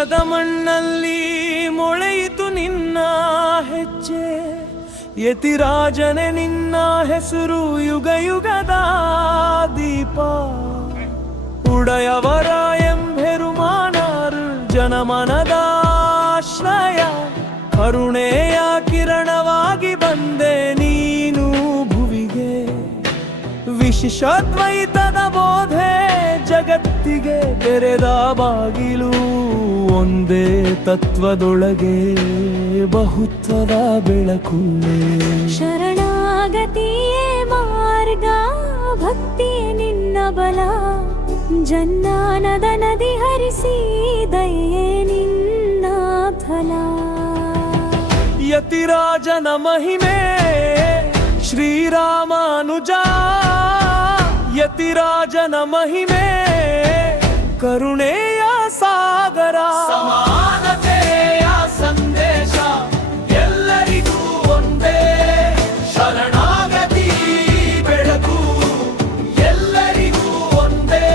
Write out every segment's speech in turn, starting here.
ನೆಲದ ಮಣ್ಣಲ್ಲಿ ಮೊಳೆಯಿತು ನಿನ್ನ ಹೆಜ್ಜೆ, ಯತಿರಾಜನೆ ನಿನ್ನ ಹೆಸರು ಯುಗ ಯುಗದ ದೀಪ. ಉಡಯವರ ಎಂಬೆರುಮಾನಾರು ಜನಮನದ ಆಶ್ರಯ, ಕರುಣೆಯ ಕಿರಣವಾಗಿ ಬಂದೆ ನೀನು ಭುವಿಗೆ. ವಿಶಿಷ್ಟಾದ್ವೈತದ ಬೋಧೆ ಜಗತ್ತಿಗೆ ತೆರೆದ ಬಾಗಿಲು, ಒಂದೇ ತತ್ವದೊಳಗೆ ಬಹುತ್ವದ ಬೆಳಕು. ಶರಣಾಗತಿಯೇ ಮಾರ್ಗ, ಭಕ್ತಿಯೇ ನಿನ್ನ ಬಲ, ಜನ್ನಾನದ ನದಿ ಹರಿಸಿ ದಯೆ ನಿನ್ನ ಫಲ. ಯತಿರಾಜನ ಮಹಿಮೆ ಶ್ರೀರಾಮಾನುಜ, ಯತಿರಾಜನ ಮಹಿಮೆ ಕರುಣೆಯ ಸಾಗರ. ಸಮಾನತೆಯ ಸಂದೇಶ ಎಲ್ಲರಿಗೂ ಒಂದೇ, ಶರಣಾಗತಿ ಬೆಳಕು ಎಲ್ಲರಿಗೂ ಒಂದೇ.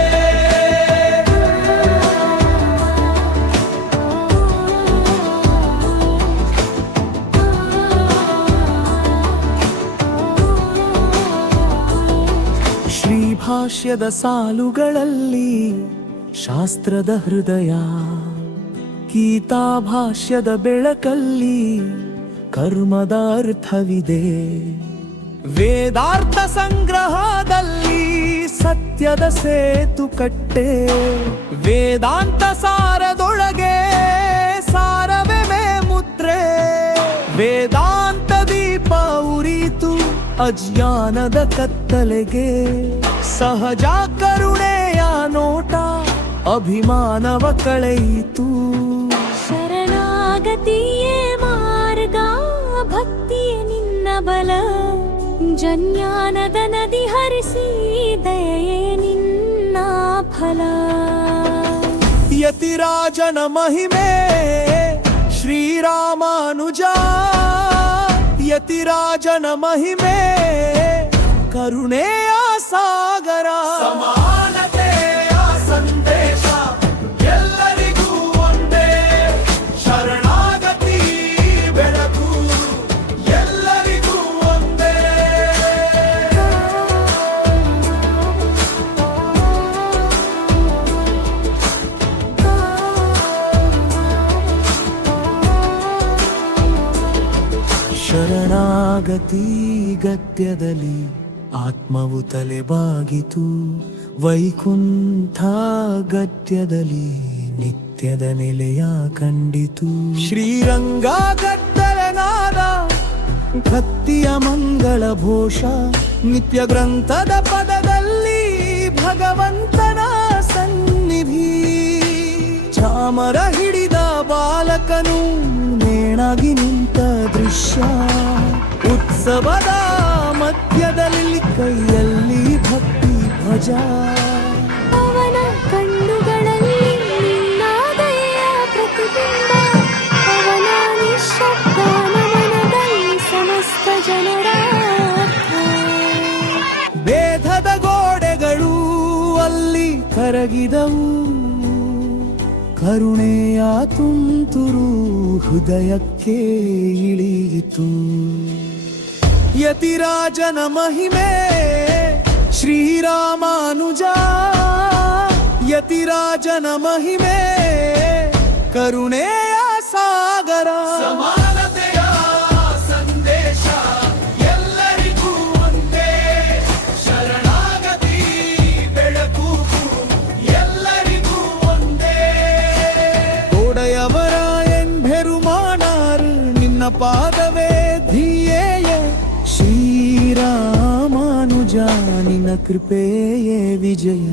ಶ್ರೀಭಾಷ್ಯದ ಸಾಲುಗಳಲ್ಲಿ ಶಾಸ್ತ್ರದ ಹೃದಯ, ಗೀತಾಭಾಷ್ಯದ ಬೆಳಕಲ್ಲಿ ಕರ್ಮದ ಅರ್ಥವಿದೆ. ವೇದಾರ್ಥ ಸಂಗ್ರಹದಲ್ಲಿ ಸತ್ಯದ ಸೇತು ಕಟ್ಟೆ, ವೇದಾಂತ ಸಾರದೊಳಗೆ ಸಾರವೇ ಮುದ್ರೆ. ವೇದಾಂತ ದೀಪ ಉರಿತು ಅಜ್ಞಾನದ ಕತ್ತಲೆಗೆ, ಸಹಜ ಕರುಣೆಯ ನೋಟ ಅಭಿಮಾನವ ಕಳೆಯಿತು. ಶರಣಾಗತಿಯೇ ಮಾರ್ಗ, ಭಕ್ತಿಯೇ ನಿನ್ನ ಬಲ, ಜನ್ಯಾನದ ನದಿ ಹರಿಸಿ ದಯೆ ನಿನ್ನ ಫಲ. ಯತಿರಾಜನ ಮಹಿಮೆ ಶ್ರೀರಾಮಾನುಜ, ಯತಿರಾಜನ ಮಹಿಮೆ ಕರುಣೆಯ ಸಾಗರ. ಸಮಾನತೆಯ ಸಂದೇಶ ಎಲ್ಲರಿಗೂ ಒಂದೇ, ಶರಣಾಗತಿ ಬೆಳಕು ಎಲ್ಲರಿಗೂ ಒಂದೇ. ಶರಣಾಗತಿ ಗದ್ಯದಲ್ಲಿ ಆತ್ಮವು ತಲೆಬಾಗಿತು, ವೈಕುಂಠ ಗದ್ಯದಲ್ಲಿ ನಿತ್ಯದ ನೆಲೆಯ ಕಂಡಿತು. ಶ್ರೀರಂಗ ಗದ್ದಲನಾದ ಭಕ್ತಿಯ ಮಂಗಳ ಘೋಷ, ನಿತ್ಯ ಗ್ರಂಥದ ಪದದಲ್ಲಿ ಭಗವಂತನ ಸನ್ನಿಧಿ. ಚಾಮರ ಹಿಡಿದ ಬಾಲಕನು ನೇಣಾಗಿ ನಿಂತ ದೃಶ್ಯ, ಉತ್ಸವದ ಮಧ್ಯದಲ್ಲಿ ಕೈಯಲ್ಲಿ ಭಕ್ತಿ ಧ್ವಜ. ಅವನ ಕಣ್ಣುಗಳಲ್ಲಿ ನಿನ್ನ ದಯೆಯ ಪ್ರತಿಬಿಂಬ, ಅವನ ನಿಶ್ಶಬ್ದ ನಮನದಲ್ಲಿ ಸಮಸ್ತ ಜನರ ಅರ್ಥ. ಭೇದದ ಗೋಡೆಗಳು ಅಲ್ಲಿ ಕರಗಿದವು, ಕರುಣೆಯ ತುಂತುರು ಹೃದಯಕ್ಕೆ ಇಳಿಯಿತು. ಯತಿರಾಜನ ಮಹಿಮೆ ಶ್ರೀರಾಮಾನುಜ, ಯತಿರಾಜನ ಮಹಿಮೆ ಕರುಣೆಯ ಸಾಗರ. ಸಮಾನತೆಯ ಸಂದೇಶ ಎಲ್ಲರಿಗೂ ಒಂದೇ, ಶರಣಾಗತಿ ಬೆಳಕು ಎಲ್ಲರಿಗೂ ಒಂದೇ. ಒಡೆಯವರ ಎಂಬೆರುಮಾನಾರು ನಿನ್ನ ಪಾದವೇ ಧಿಯೇಯ, ಶ್ರೀರಾಮಾನುಜ ನಿನ್ನ ಕೃಪೆಯೇ ವಿಜಯ.